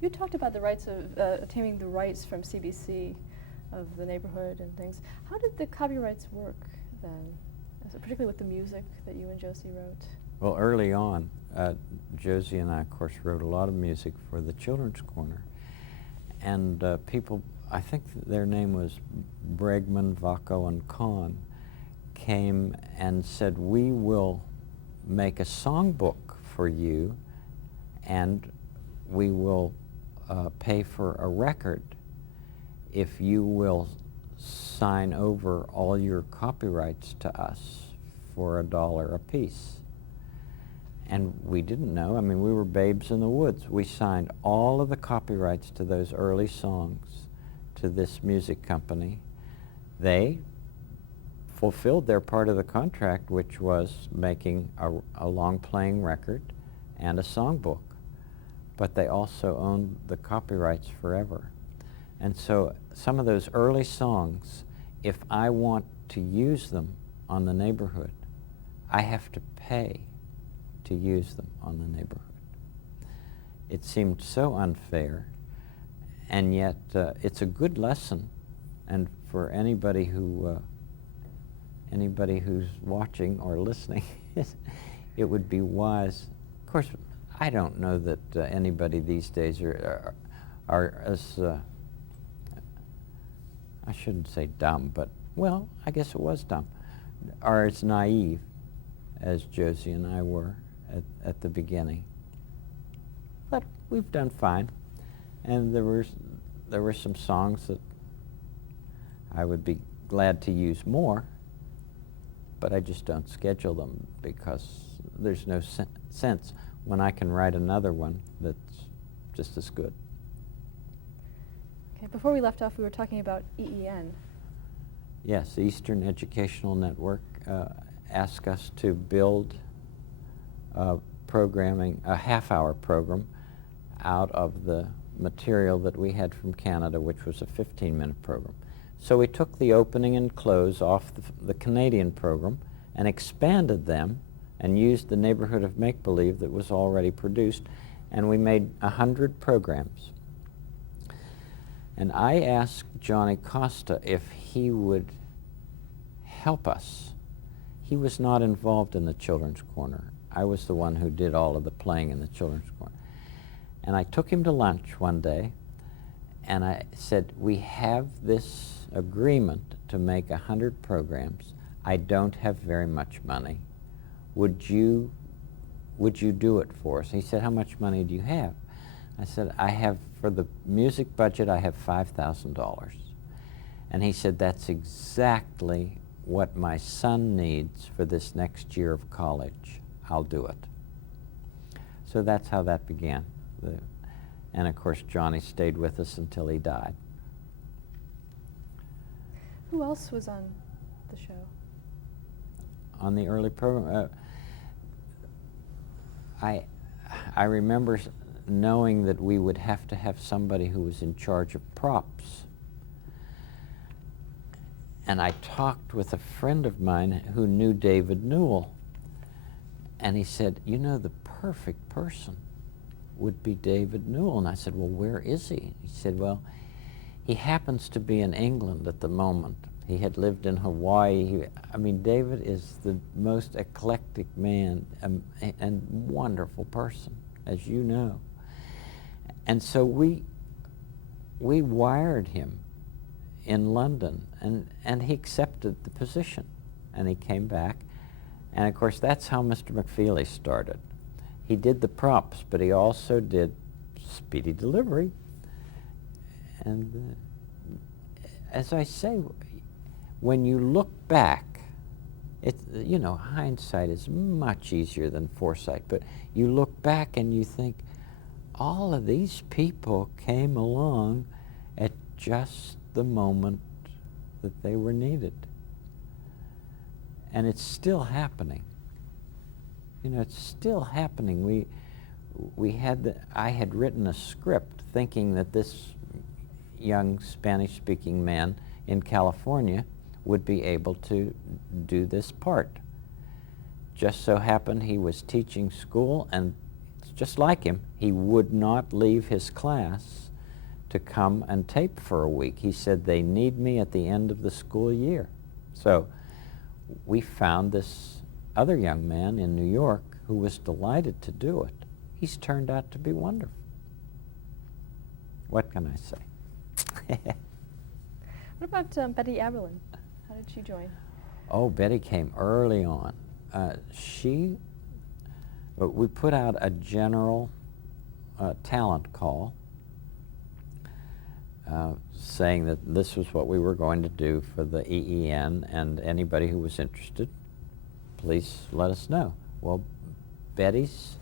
You talked about the rights of obtaining the rights from CBC of the neighborhood and things. How did the copyrights work then, particularly with the music that you and Josie wrote? Well, early on, Josie and I, of course, wrote a lot of music for the Children's Corner. And people, I think their name was Bregman, Vaco, and Kahn, came and said, we will make a songbook for you, and we will pay for a record if you will sign over all your copyrights to us for $1 a piece. And we didn't know. I mean, we were babes in the woods. We signed all of the copyrights to those early songs to this music company. They fulfilled their part of the contract, which was making a long-playing record and a songbook. But they also owned the copyrights forever. And so some of those early songs, if I want to use them on the neighborhood, I have to pay to use them on the neighborhood. It seemed so unfair, and yet it's a good lesson, and for anybody who's watching or listening, it would be wise. Of course, I don't know that anybody these days are as I shouldn't say dumb, but well, I guess it was dumb, are as naive as Josie and I were at the beginning. But we've done fine, and there were some songs that I would be glad to use more, but I just don't schedule them because there's no sense when I can write another one that's just as good. Okay, before we left off, we were talking about EEN. Yes, the Eastern Educational Network asked us to build programming, a half-hour program out of the material that we had from Canada, which was a 15-minute program. So we took the opening and close off the Canadian program and expanded them and used the neighborhood of make-believe that was already produced, and we made 100 programs. And I asked Johnny Costa if he would help us. He was not involved in the Children's Corner. I was the one who did all of the playing in the Children's Corner. And I took him to lunch one day, and I said, we have this agreement to make 100 programs. I don't have very much money. Would you do it for us? He said, how much money do you have? I said, I have, for the music budget, I have $5,000. And he said, that's exactly what my son needs for this next year of college. I'll do it. So that's how that began. And of course, Johnny stayed with us until he died. Who else was on the show? On the early program, I remember knowing that we would have to have somebody who was in charge of props. And I talked with a friend of mine who knew David Newell. And he said, you know, the perfect person would be David Newell. And I said, well, where is he? He said, well, he happens to be in England at the moment. He had lived in Hawaii. I mean, David is the most eclectic man and wonderful person, as you know. And so we wired him in London, and he accepted the position, and he came back. And of course, that's how Mr. McFeely started. He did the props, but he also did Speedy Delivery. And as I say, when you look back, you know, hindsight is much easier than foresight, but you look back and you think, all of these people came along at just the moment that they were needed. And it's still happening. You know, it's still happening. I had written a script thinking that this young Spanish-speaking man in California would be able to do this part. Just so happened he was teaching school, and just like him. He would not leave his class to come and tape for a week. He said, they need me at the end of the school year. So we found this other young man in New York who was delighted to do it. He's turned out to be wonderful. What can I say? What about Betty Aberlin? How did she join? Oh, Betty came early on. We put out a general talent call saying that this was what we were going to do for the EEN, and anybody who was interested, please let us know. Well, Betty's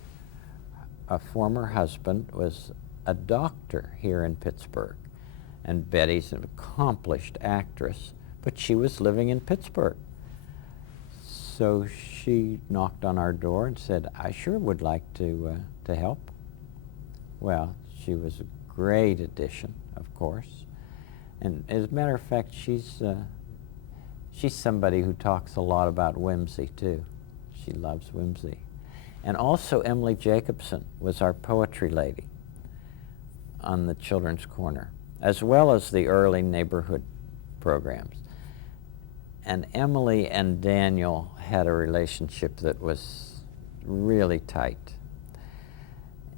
former husband was a doctor here in Pittsburgh, and Betty's an accomplished actress, but she was living in Pittsburgh. So she knocked on our door and said, I sure would like to help. Well, she was a great addition, of course. And as a matter of fact, she's somebody who talks a lot about whimsy, too. She loves whimsy. And also Emily Jacobson was our poetry lady on the Children's Corner, as well as the early neighborhood programs. And Emily and Daniel had a relationship that was really tight.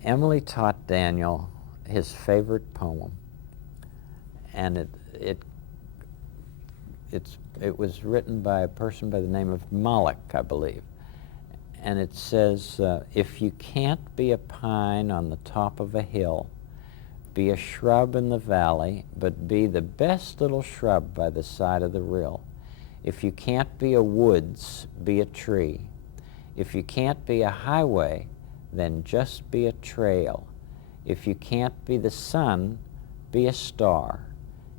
Emily taught Daniel his favorite poem, and it was written by a person by the name of Moloch, I believe. And it says, if you can't be a pine on the top of a hill, be a shrub in the valley, but be the best little shrub by the side of the rill. If you can't be a woods, be a tree. If you can't be a highway, then just be a trail. If you can't be the sun, be a star.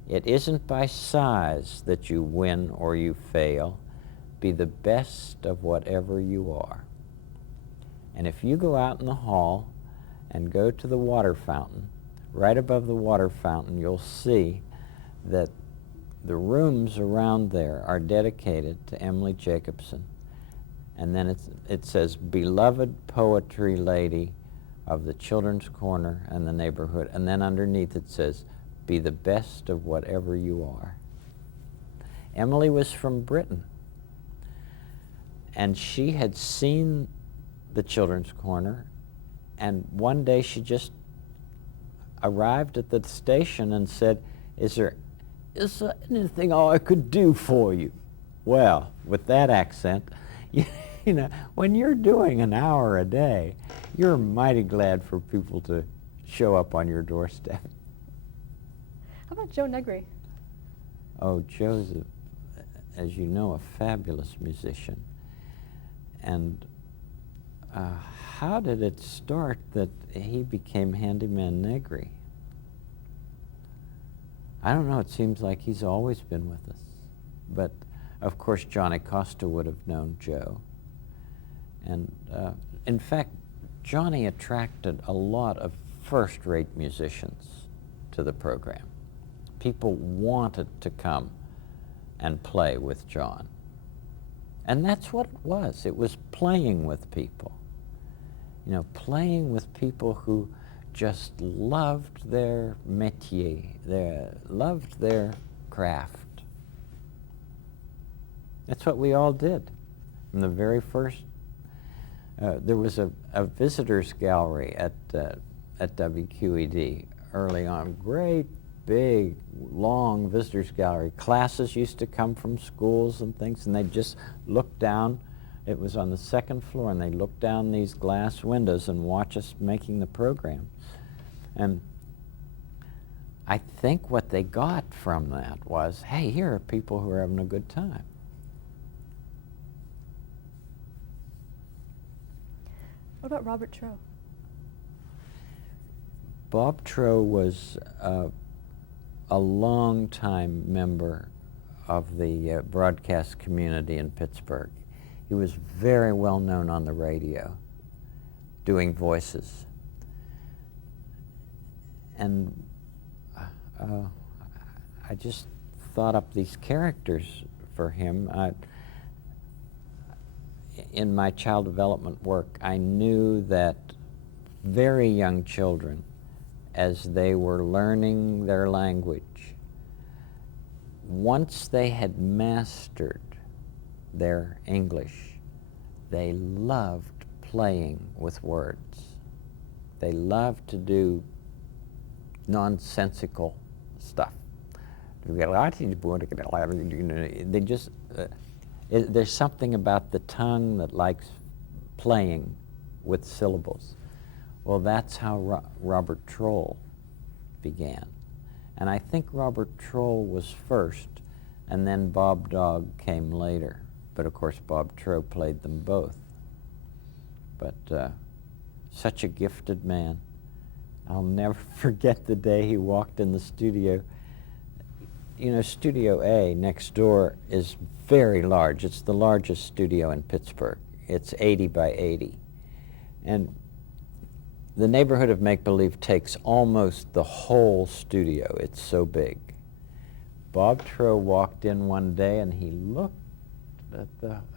It isn't by size that you win or you fail. Be the best of whatever you are. And if you go out in the hall and go to the water fountain, right above the water fountain, you'll see that the rooms around there are dedicated to Emily Jacobson. And then it says, beloved poetry lady of the Children's Corner and the neighborhood. And then underneath it says, be the best of whatever you are. Emily was from Britain. And she had seen the Children's Corner. And one day she just arrived at the station and said, is there anything I could do for you? Well, with that accent, you know, when you're doing an hour a day, you're mighty glad for people to show up on your doorstep. How about Joe Negri? Oh, Joe's, as you know, a fabulous musician. And how did it start that he became Handyman Negri? I don't know, it seems like he's always been with us. But, of course, Johnny Costa would have known Joe. And, in fact, Johnny attracted a lot of first-rate musicians to the program. People wanted to come and play with John. And that's what it was. It was playing with people. You know, playing with people who just loved their métier, loved their craft. That's what we all did. From the very first, there was a visitors gallery at WQED early on. Great, big, long visitors gallery. Classes used to come from schools and things, and they'd just look down. It was on the second floor, and they'd look down these glass windows and watch us making the program. And I think what they got from that was, hey, here are people who are having a good time. What about Robert Trow? Bob Trow was a long-time member of the broadcast community in Pittsburgh. He was very well known on the radio, doing voices. And I just thought up these characters for him. In my child development work, I knew that very young children, as they were learning their language, once they had mastered their English, they loved playing with words. They loved to do nonsensical stuff. They just, there's something about the tongue that likes playing with syllables. Well, that's how Robert Troll began. And I think Robert Troll was first, and then Bob Dog came later. But of course, Bob Troll played them both. But such a gifted man. I'll never forget the day he walked in the studio. You know, Studio A next door is very large. It's the largest studio in Pittsburgh. It's 80 by 80. And the neighborhood of Make-Believe takes almost the whole studio. It's so big. Bob Troll walked in one day and he looked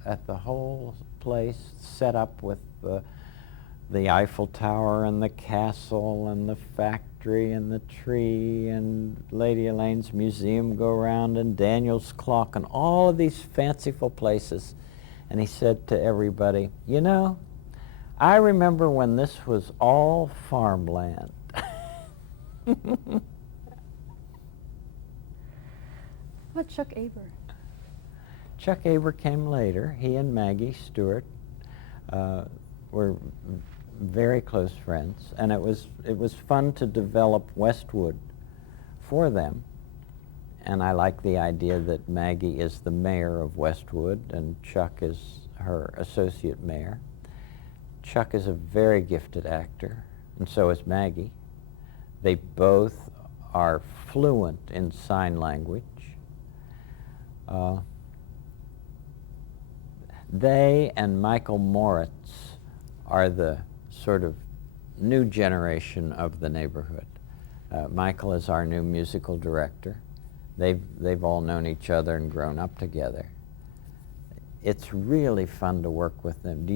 at the whole place set up with the Eiffel Tower and the castle and the factory and the tree and Lady Elaine's museum go around and Daniel's clock and all of these fanciful places. And he said to everybody, you know, I remember when this was all farmland. What about Chuck Aber? Chuck Aber came later. He and Maggie Stewart were very close friends, and it was fun to develop Westwood for them. And I like the idea that Maggie is the mayor of Westwood and Chuck is her associate mayor. Chuck is a very gifted actor, and so is Maggie. They both are fluent in sign language. They and Michael Moritz are the sort of new generation of the neighborhood. Michael is our new musical director. They've all known each other and grown up together. It's really fun to work with them.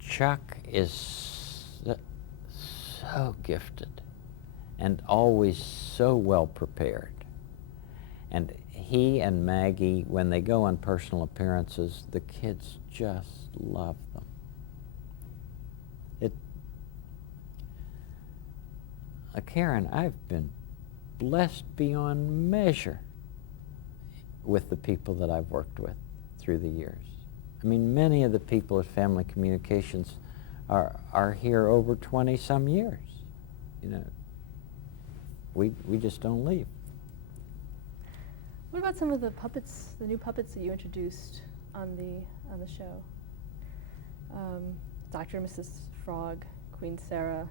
Chuck is so gifted and always so well prepared. And he and Maggie, when they go on personal appearances, the kids just love them. Karen, I've been blessed beyond measure with the people that I've worked with through the years. I mean, many of the people at Family Communications are here over 20-some years. You know, we just don't leave. What about some of the puppets, the new puppets that you introduced on the show? Dr. and Mrs. Frog, Queen Sarah.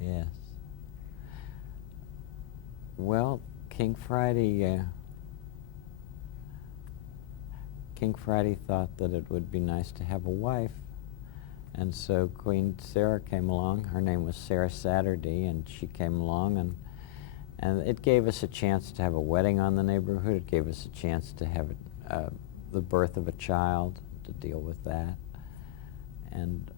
Yes. Well, King Friday thought that it would be nice to have a wife, and so Queen Sarah came along. Her name was Sarah Saturday, and she came along, and it gave us a chance to have a wedding on the neighborhood. It gave us a chance to have the birth of a child, to deal with that. And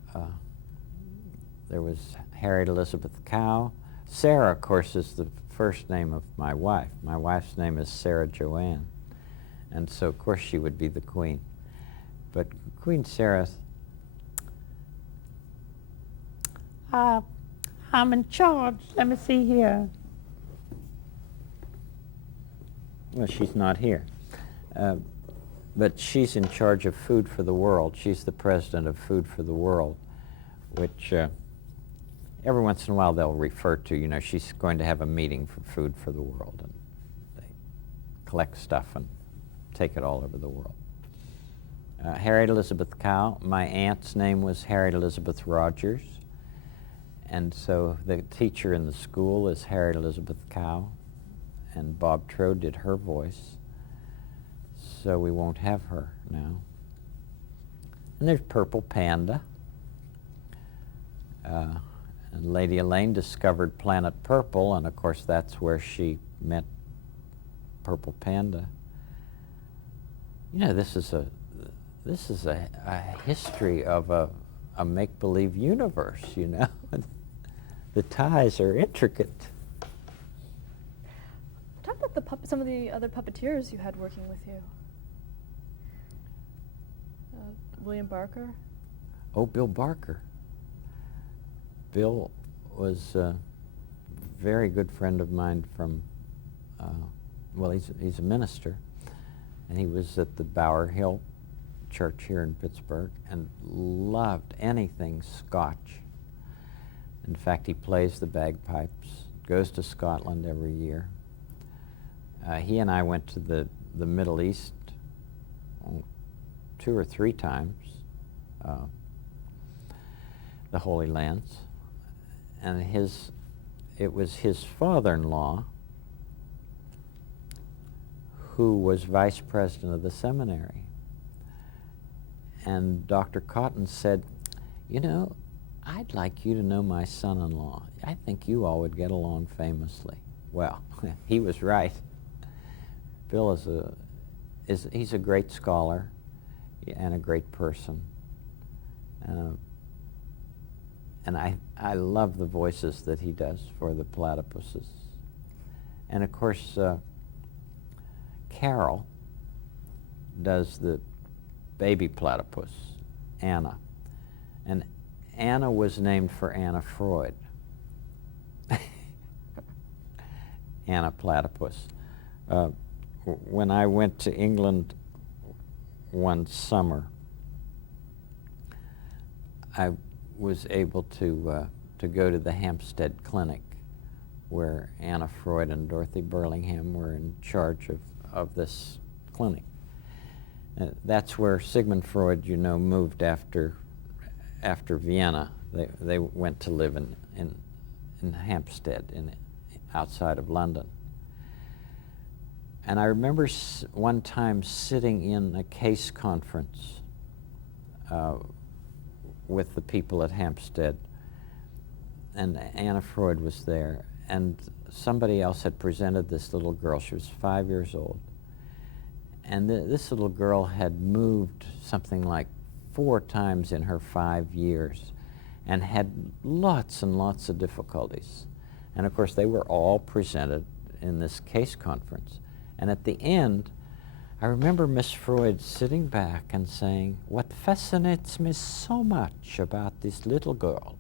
there was Harriet Elizabeth Cow. Sarah, of course, is the first name of my wife. My wife's name is Sarah Joanne. And so, of course, she would be the queen. But Queen Sarah, I'm in charge. Let me see here. well, she's not here. But she's in charge of Food for the World. She's the president of Food for the World, which every once in a while they'll refer to, you know, she's going to have a meeting for Food for the World, and they collect stuff and take it all over the world. Harriet Elizabeth Cow, my aunt's name was Harriet Elizabeth Rogers, and so the teacher in the school is Harriet Elizabeth Cow, and Bob Trow did her voice, so we won't have her now. And there's Purple Panda. And Lady Elaine discovered Planet Purple, and of course that's where she met Purple Panda. You know, this is a history of a a make-believe universe, you know. The ties are intricate. Talk about some of the other puppeteers you had working with you. William Barker. Oh, Bill Barker. Bill was a very good friend of mine from, well, he's a minister, and he was at the Bower Hill Church here in Pittsburgh and loved anything Scotch. In fact, he plays the bagpipes, goes to Scotland every year. He and I went to the Middle East 2 or 3 times, the Holy Lands, and it was his father-in-law who was vice president of the seminary. And Dr. Cotton said, you know, I'd like you to know my son-in-law. I think you all would get along famously. Well, he was right. Bill he's a great scholar and a great person. And I love the voices that he does for the platypuses. And of course, Carol does the baby platypus, Anna. And Anna was named for Anna Freud. Anna Platypus. When I went to England one summer, I was able to go to the Hampstead Clinic, where Anna Freud and Dorothy Burlingham were in charge of this clinic. That's where Sigmund Freud, you know, moved after Vienna. They went to live in Hampstead, outside of London. And I remember one time sitting in a case conference with the people at Hampstead, and Anna Freud was there, and somebody else had presented this little girl. She was 5 years old. And this little girl had moved something like 4 times in her 5 years and had lots and lots of difficulties. And of course, they were all presented in this case conference. And at the end, I remember Miss Freud sitting back and saying, what fascinates me so much about this little girl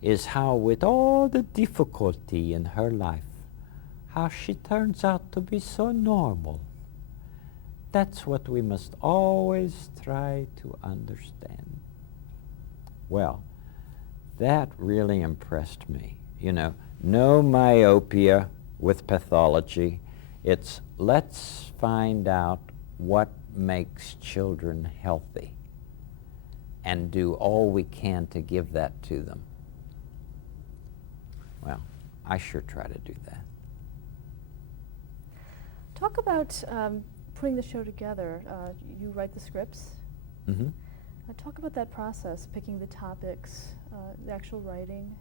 is how, with all the difficulty in her life, how she turns out to be so normal. That's what we must always try to understand. Well, that really impressed me. You know, no myopia with pathology. It's let's find out what makes children healthy and do all we can to give that to them. Well, I sure try to do that. Talk about putting the show together. You write the scripts. Mm-hmm. Talk about that process, picking the topics, the actual writing,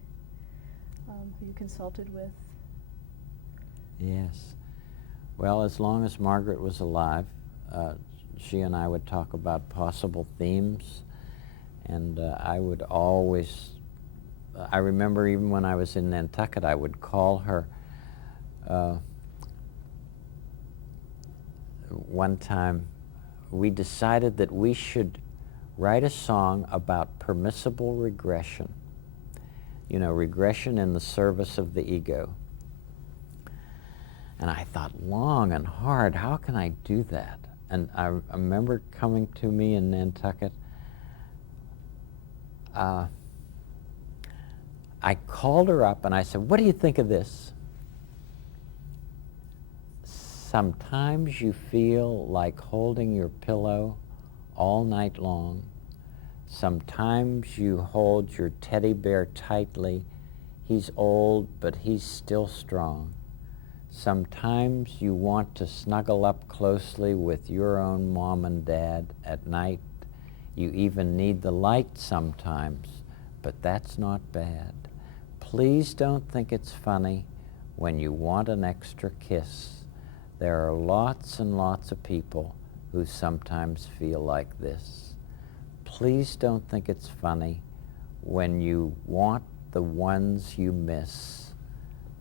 who you consulted with. Yes. Well, as long as Margaret was alive, she and I would talk about possible themes, and I would always, I remember even when I was in Nantucket, I would call her. One time, we decided that we should write a song about permissible regression. You know, regression in the service of the ego. And I thought long and hard, how can I do that? And I remember coming to me in Nantucket. I called her up and I said, what do you think of this? Sometimes you feel like holding your pillow all night long. Sometimes you hold your teddy bear tightly. He's old, but he's still strong. Sometimes you want to snuggle up closely with your own mom and dad at night. You even need the light sometimes, but that's not bad. Please don't think it's funny when you want an extra kiss. There are lots and lots of people who sometimes feel like this. Please don't think it's funny when you want the ones you miss.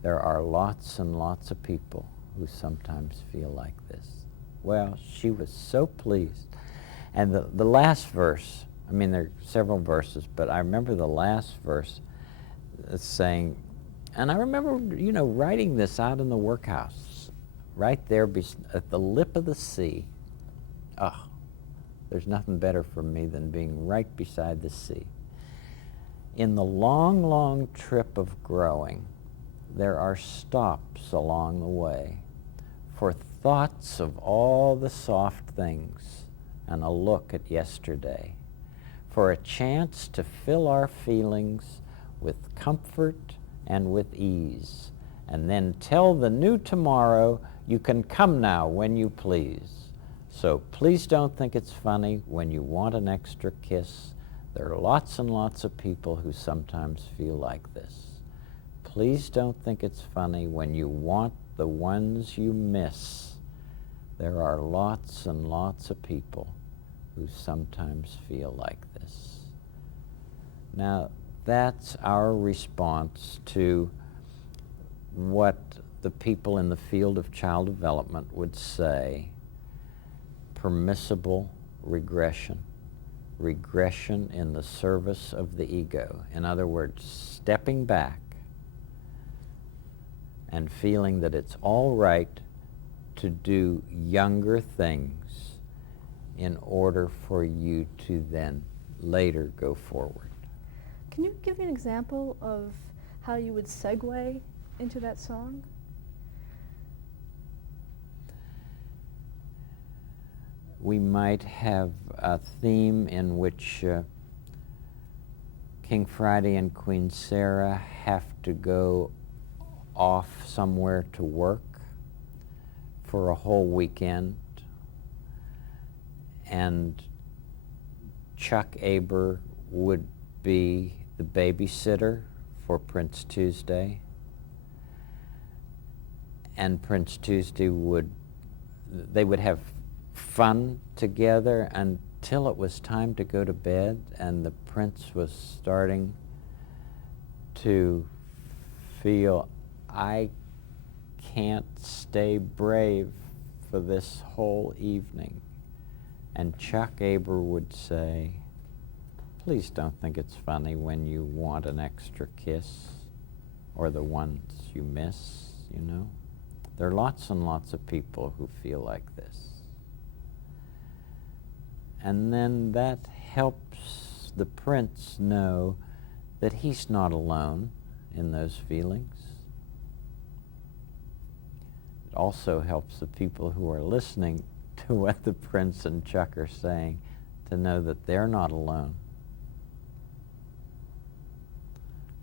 There are lots and lots of people who sometimes feel like this. Well, she was so pleased. And the last verse, I mean, there are several verses, but I remember the last verse saying, and I remember, you know, writing this out in the workhouse, right there at the lip of the sea. Oh, there's nothing better for me than being right beside the sea. In the long, long trip of growing, there are stops along the way for thoughts of all the soft things and a look at yesterday, for a chance to fill our feelings with comfort and with ease, and then tell the new tomorrow, you can come now when you please. So please don't think it's funny when you want an extra kiss. There are lots and lots of people who sometimes feel like this. Please don't think it's funny when you want the ones you miss. There are lots and lots of people who sometimes feel like this. Now, that's our response to what the people in the field of child development would say, permissible regression. Regression in the service of the ego. In other words, stepping back and feeling that it's all right to do younger things in order for you to then later go forward. Can you give me an example of how you would segue into that song? We might have a theme in which King Friday and Queen Sarah have to go off somewhere to work for a whole weekend, and Chuck Aber would be the babysitter for Prince Tuesday, and Prince Tuesday would have fun together until it was time to go to bed, and the prince was starting to feel, I can't stay brave for this whole evening. And Chuck Aber would say, please don't think it's funny when you want an extra kiss or the ones you miss, you know. There are lots and lots of people who feel like this. And then that helps the prince know that he's not alone in those feelings. It also helps the people who are listening to what the prince and Chuck are saying to know that they're not alone,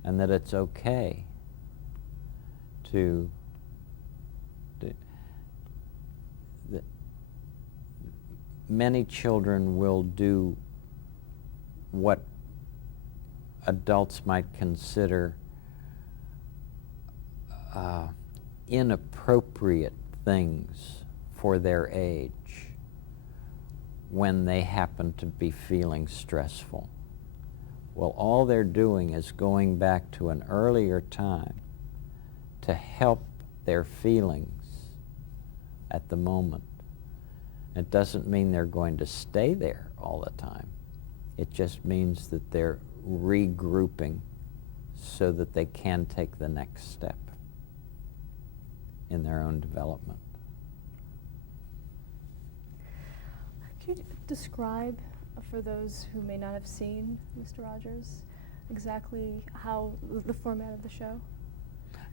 and that it's okay to many children will do what adults might consider inappropriate things for their age when they happen to be feeling stressful. Well, all they're doing is going back to an earlier time to help their feelings at the moment. It doesn't mean they're going to stay there all the time. It just means that they're regrouping so that they can take the next step in their own development. Can you describe, for those who may not have seen Mr. Rogers, exactly how the format of the show?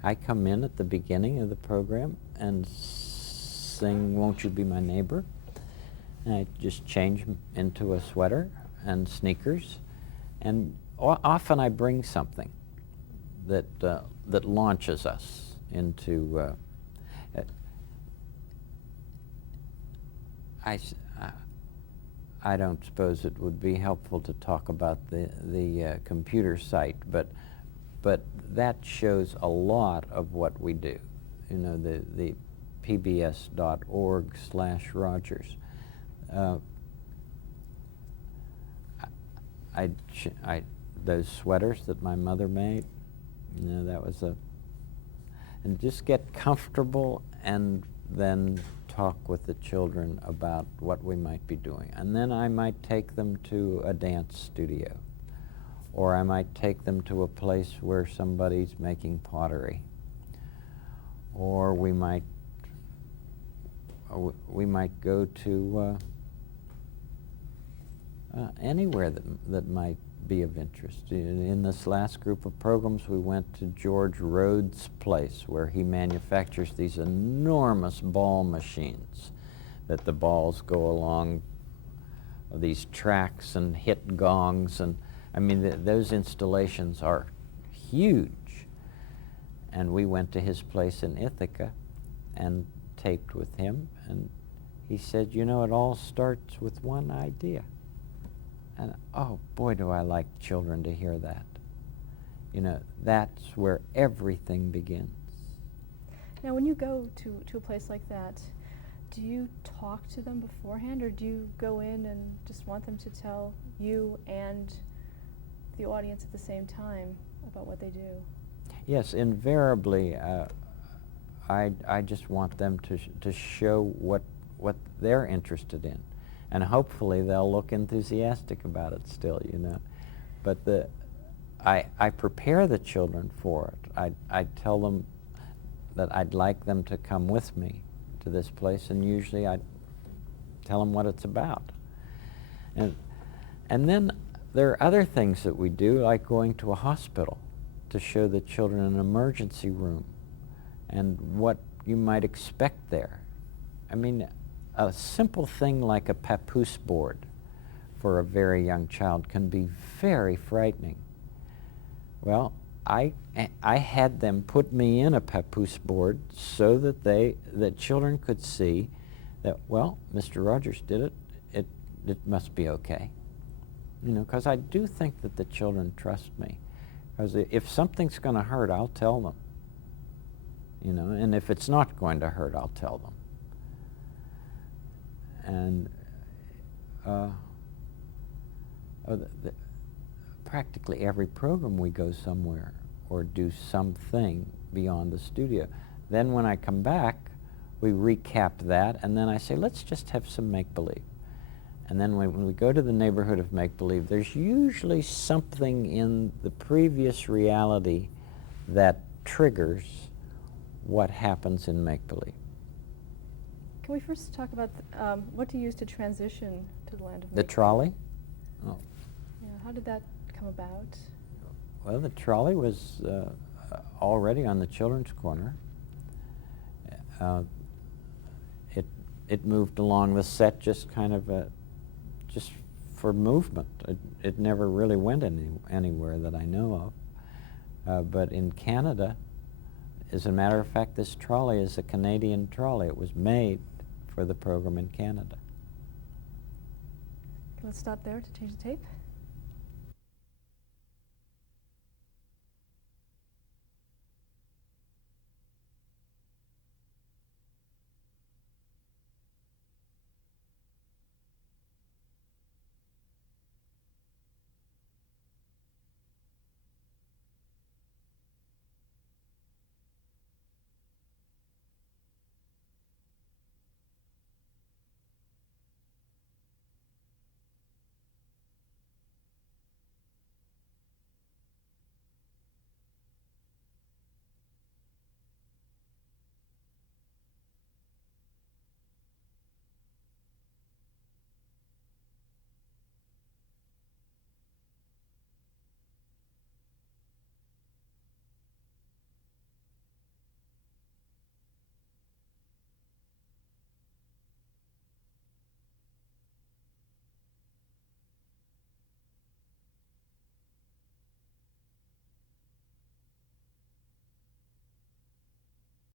I come in at the beginning of the program and sing Won't You Be My Neighbor? And I just change into a sweater and sneakers, and often I bring something that launches us into. I don't suppose it would be helpful to talk about the computer site, but that shows a lot of what we do. You know, the pbs.org/Rogers. I those sweaters that my mother made. You know, that was and just get comfortable and then talk with the children about what we might be doing. And then I might take them to a dance studio, or I might take them to a place where somebody's making pottery, or we might go to anywhere that might be of interest. In this last group of programs, we went to George Rhodes' place, where he manufactures these enormous ball machines that the balls go along these tracks and hit gongs, and I mean those installations are huge. And we went to his place in Ithaca and taped with him, and he said, you know, it all starts with one idea. And oh boy, do I like children to hear that. You know, that's where everything begins. Now, when you go to a place like that, do you talk to them beforehand, or do you go in and just want them to tell you and the audience at the same time about what they do? Yes, invariably, I just want them to show what they're interested in. And hopefully they'll look enthusiastic about it still, you know. But I prepare the children for it. I tell them that I'd like them to come with me to this place, and usually I tell them what it's about. And then there are other things that we do, like going to a hospital to show the children an emergency room and what you might expect there. I mean, a simple thing like a papoose board for a very young child can be very frightening. Well, I had them put me in a papoose board so that children could see that, well, Mr. Rogers did it, it must be okay. You know, because I do think that the children trust me. Because if something's going to hurt, I'll tell them. You know, and if it's not going to hurt, I'll tell them. And practically every program we go somewhere or do something beyond the studio. Then when I come back, we recap that, and then I say, let's just have some make-believe. And then when we go to the neighborhood of make-believe, there's usually something in the previous reality that triggers what happens in make-believe. Can we first talk about what do you use to transition to the land of The make-believe? trolley? Oh. Yeah, how did that come about? Well, the trolley was already on the children's corner. It moved along the set just kind of just for movement. It never really went anywhere that I know of. But in Canada, as a matter of fact, this trolley is a Canadian trolley. It was made for the program in Canada. Let's stop there to change the tape.